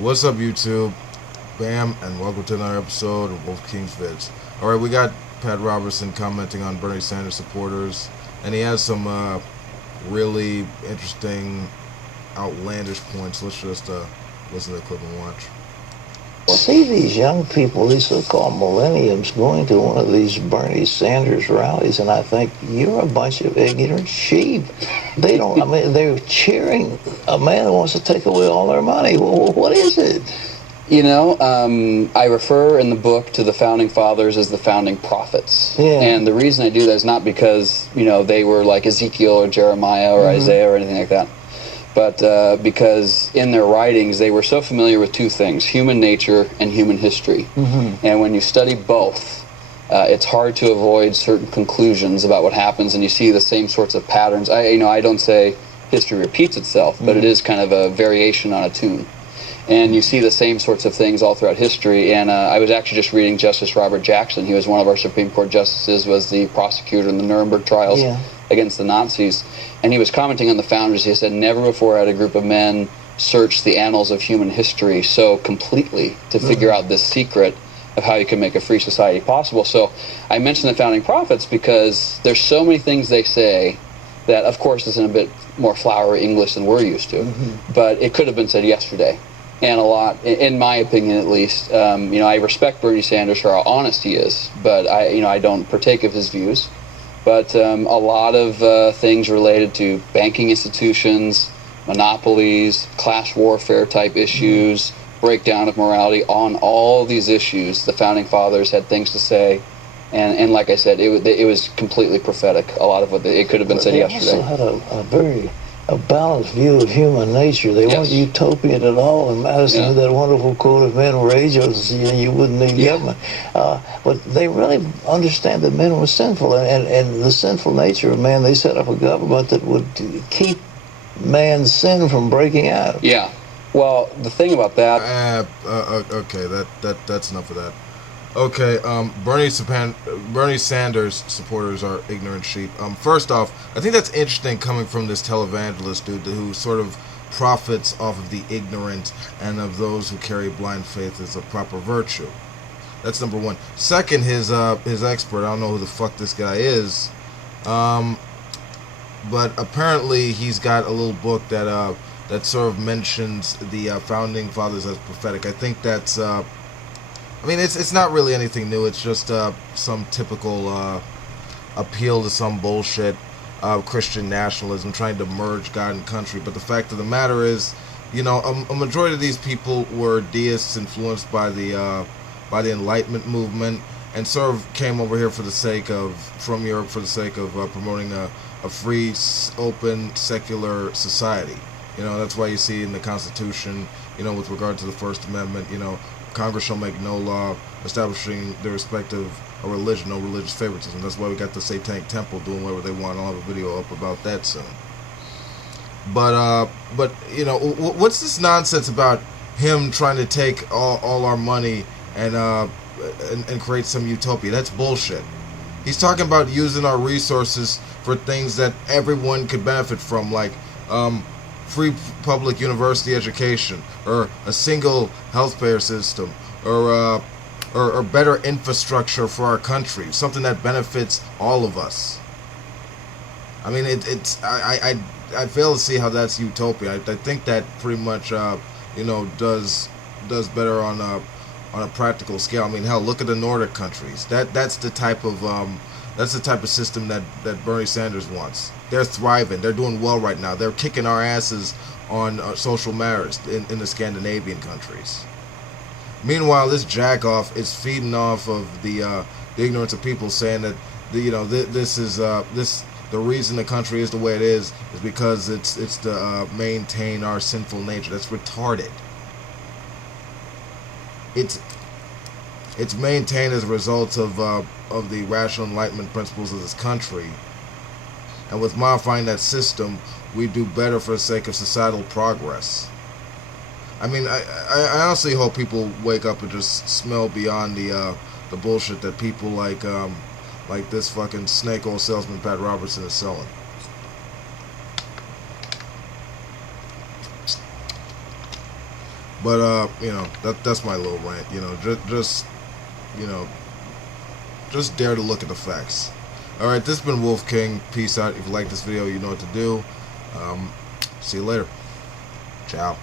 What's up, YouTube? Bam, and welcome to another episode of Wolf King's Vids. Alright, we got Pat Robertson commenting on Bernie Sanders supporters, and he has some really interesting, outlandish points. Let's just listen to the clip and watch. See these young people, these so-called millenniums, going to one of these Bernie Sanders rallies, and I think you're a bunch of ignorant sheep. They don't, I mean, they're cheering a man who wants to take away all their money. What is it? You know, I refer in the book to the founding fathers as the founding prophets. Yeah. And the reason I do that is not because, you know, they were like Ezekiel or Jeremiah or Isaiah or anything like that, but because in their writings they were so familiar with two things, human nature and human history. And when you study both, it's hard to avoid certain conclusions about what happens, and you see the same sorts of patterns. I don't say history repeats itself, but it is kind of a variation on a tune. And you see the same sorts of things all throughout history. And I was actually just reading Justice Robert Jackson. He was one of our Supreme Court justices, was the prosecutor in the Nuremberg trials against the Nazis. And he was commenting on the founders. He said, never before had a group of men searched the annals of human history so completely to figure out this secret of how you can make a free society possible. So I mentioned the founding prophets because there's so many things they say that, of course, is in a bit more flowery English than we're used to. But it could have been said yesterday. And a lot, in my opinion at least. I respect Bernie Sanders for how honest he is, but I don't partake of his views. But a lot of things related to banking institutions, monopolies, class warfare type issues, breakdown of morality, on all these issues, the founding fathers had things to say. And like I said, it was completely prophetic. A lot of what it could have been said yesterday. They also had a balanced view of human nature. They weren't utopian at all. And Madison had that wonderful quote, if men were angels, you wouldn't need government. But they really understand that men were sinful, and the sinful nature of man, they set up a government that would keep man's sin from breaking out. Yeah. Well, the thing about that... Okay, that's enough of that. Okay, Bernie Sanders supporters are ignorant sheep. First off, I think that's interesting coming from this televangelist dude who sort of profits off of the ignorant and of those who carry blind faith as a proper virtue. That's number one. Second, his expert, I don't know who the fuck this guy is, but apparently he's got a little book that sort of mentions the founding fathers as prophetic. I think that's... it's not really anything new. It's just some typical appeal to some bullshit Christian nationalism, trying to merge God and country. But the fact of the matter is, a majority of these people were deists influenced by the Enlightenment movement, and sort of came over here from Europe for the sake of promoting a free, open, secular society. That's why you see in the Constitution, with regard to the First Amendment, Congress shall make no law establishing the respect of a religion, no religious favoritism. That's why we got the Satanic Temple doing whatever they want. I'll have a video up about that soon. But what's this nonsense about him trying to take all our money and create some utopia? That's bullshit. He's talking about using our resources for things that everyone could benefit from, like free public university education, or a single healthcare system, or better infrastructure for our country, something that benefits all of us. I mean, I fail to see how that's utopia. I think that pretty much does better on a practical scale. I mean, hell, look at the Nordic countries. That's the type of system that Bernie Sanders wants. They're thriving. They're doing well right now. They're kicking our asses on social matters in the Scandinavian countries. Meanwhile, this jackoff is feeding off of the ignorance of people, saying that the reason the country is the way it is because it's to maintain our sinful nature. That's retarded. It's maintained as a result of the rational Enlightenment principles of this country. And with modifying that system, we do better for the sake of societal progress. I mean, I honestly hope people wake up and just smell beyond the bullshit that people like this fucking snake oil salesman Pat Robertson is selling. But you know, that's my little rant. You know, just you know, just dare to look at the facts. All right, this has been Wolf King. Peace out. If you like this video, you know what to do. See you later. Ciao.